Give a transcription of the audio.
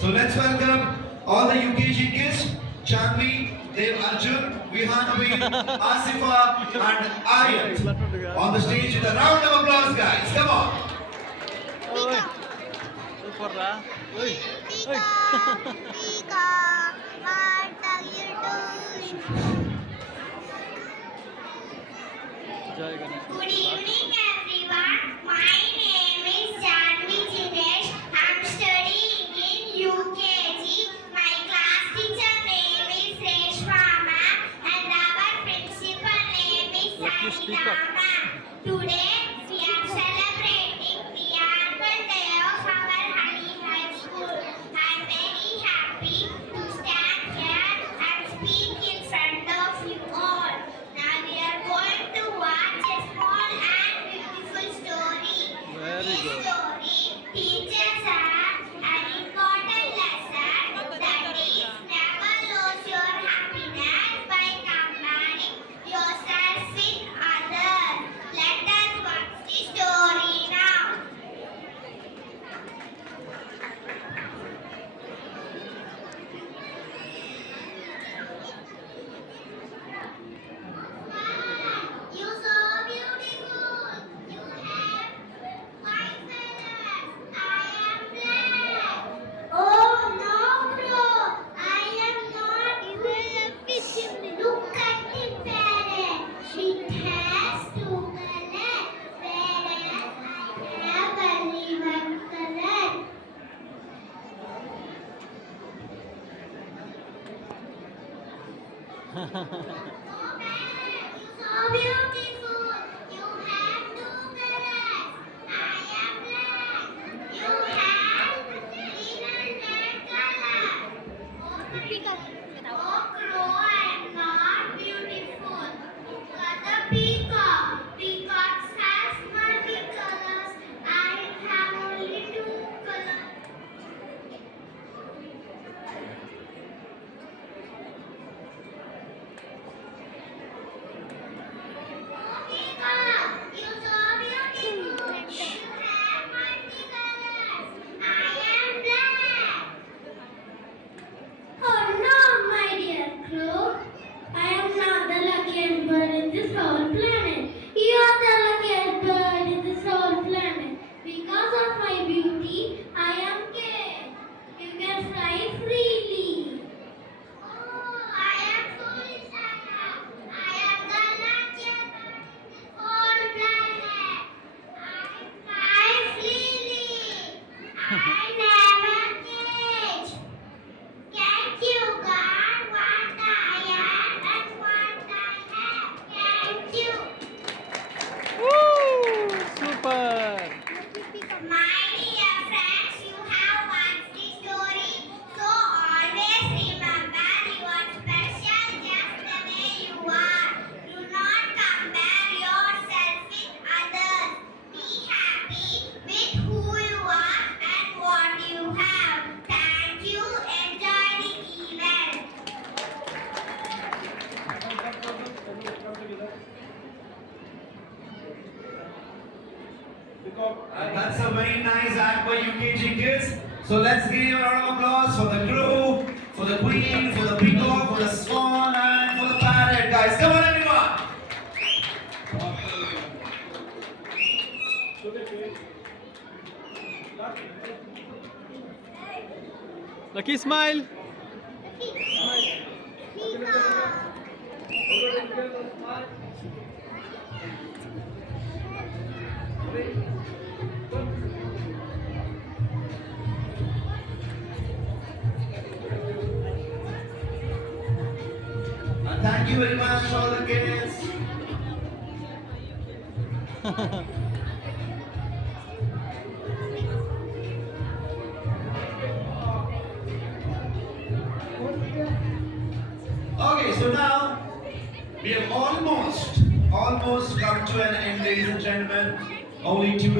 So let's welcome all the UKG kids, Chanvi, Dev Arjun, Vihanvi, Asifa and Aryan on the stage with a round of applause guys. Come on. Oy, super రా. Oy, oy. Jai Ganesh. Good evening, everyone. My name is Janvi Jinesh. I'm studying in UKG. My class teacher name is Reshma ma'am, and our principal name is Let me speak Sanita up. ma'am. Today we are celebrating the annual day of our Honey High School. I'm very happy to stand here and speak in front of you all. Now we are going to watch a small and beautiful story. Very This good. story teaches us an important lesson that is never lose your happiness by comparing yourself with others. Let us watch the story now. You so beautiful. You have white feathers. I am black. Oh no, bro. I am not black. Look at the parrot. It has two colors, whereas I have only one color. Oh, parrot, you so beautiful. You have two colors. I am black. You have green and red color. Oh, crow, I am not beautiful. Look at the peacock. Peacocks has multi colors. I have only two colors. Peacock, you so beautiful. You have multi colors. I am black. Oh no, my dear crow. I am not the luckiest bird in this whole planet. You are the luckiest bird in this whole planet. Because of my beauty, I am king. You can fly freely. Oh, I am foolish. I am the luckiest bird in this whole planet. I fly freely. I never cage. Thank you, God, what I am and what I have. Thank you. Woo! Super. My dear friends, you have watched the story, so always remember you are special just the way you are. Do not compare yourself with others. Be happy with who you are and what you have. Thank you. Enjoy the event. That's a very nice act by UKG kids. So let's give a round of applause for the crow, for the queen, for the peacock, for the swan, and for the parrot, guys. Come on, everyone. Lucky smile. And thank you very much, all the kids. Okay, so now we have almost come to an end, ladies and gentlemen. Only two.